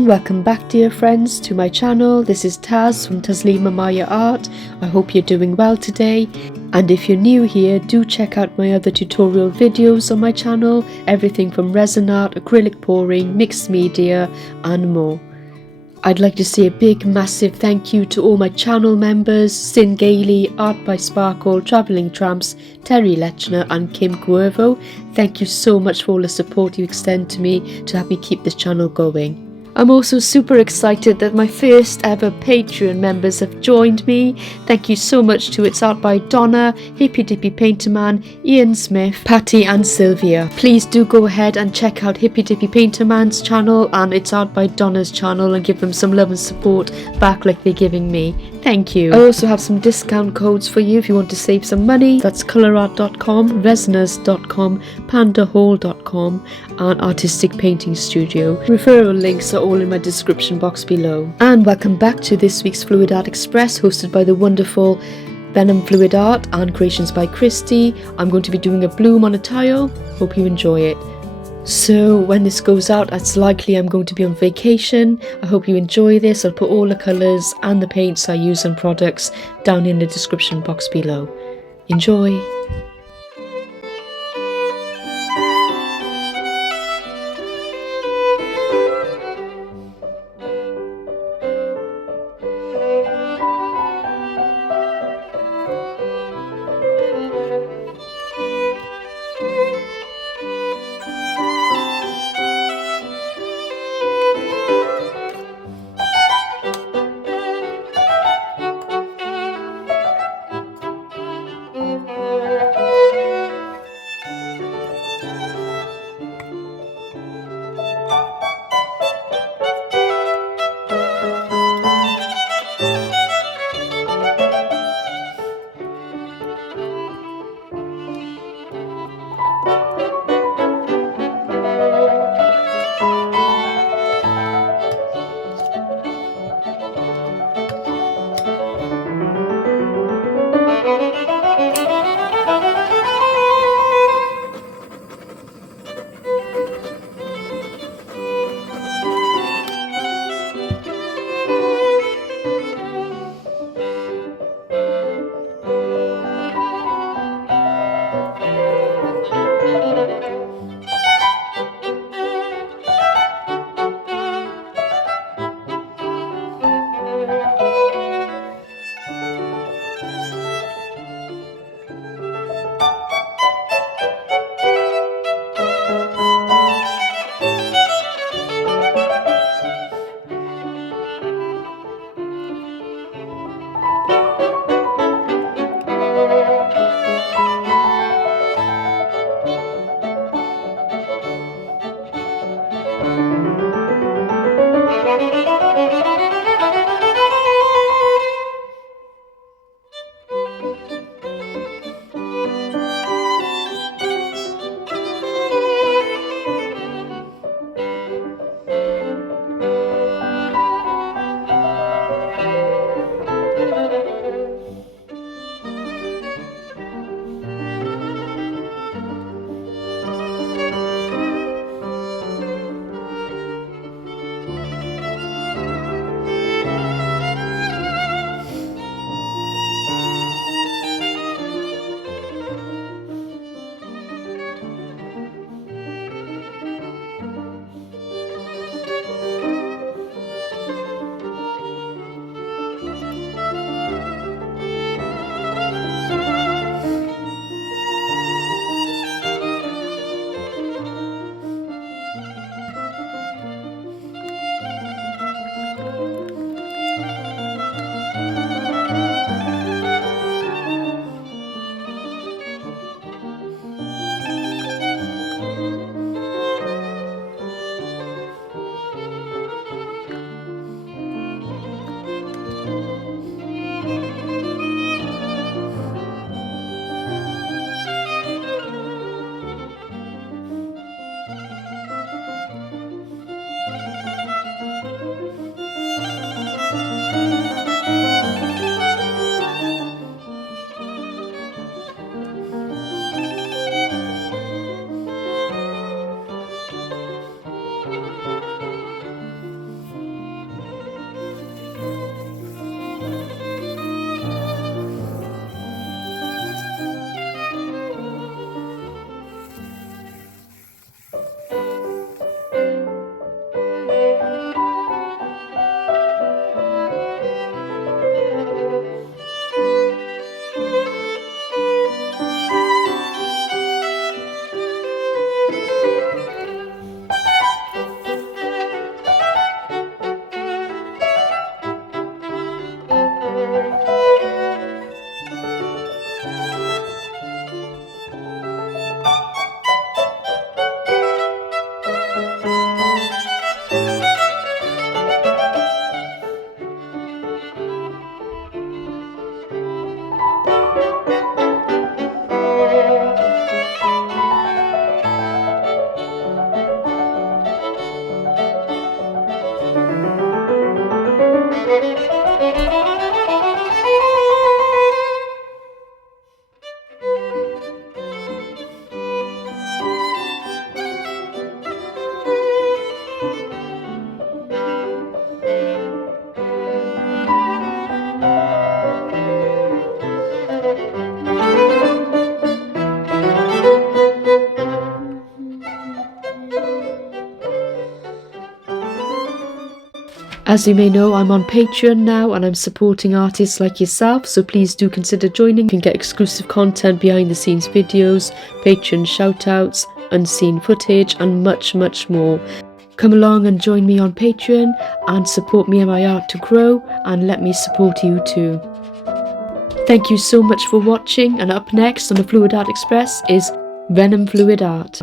Welcome back, dear friends, to my channel. This is Taz from Taslima Maya Art. I hope you're doing well today. And if you're new here, do check out my other tutorial videos on my channel. Everything from resin art, acrylic pouring, mixed media and more. I'd like to say a big massive thank you to all my channel members: Sin Gailey, Art by Sparkle, Travelling Tramps, Terry Lechner and Kim Cuervo. Thank you so much for all the support you extend to me to help me keep this channel going. I'm also super excited that my first ever Patreon members have joined me. Thank you so much to It's Art by Donna, Hippy Dippy Painter Man, Ian Smith, Patty and Sylvia. Please do go ahead and check out Hippy Dippy Painter Man's channel and It's Art by Donna's channel and give them some love and support back like they're giving me. Thank you. I also have some discount codes for you if you want to save some money. That's colorart.com, resiners.com, pandahall.com and Artistic Painting Studio. Referral links are all in my description box below. And welcome back to this week's Fluid Art Express, hosted by the wonderful Venom Fluid Art and creations by Christy. I'm going to be doing a bloom on a tile. Hope you enjoy it. So when this goes out, it's likely I'm going to be on vacation. I hope you enjoy this. I'll put all the colours and the paints I use and products down in the description box below. Enjoy! As you may know, I'm on Patreon now and I'm supporting artists like yourself, so please do consider joining. You can get exclusive content, behind the scenes videos, Patreon shoutouts, unseen footage and much more. Come along and join me on Patreon and support me and my art to grow, and let me support you too. Thank you so much for watching, and up next on the Fluid Art Express is Venom Fluid Art.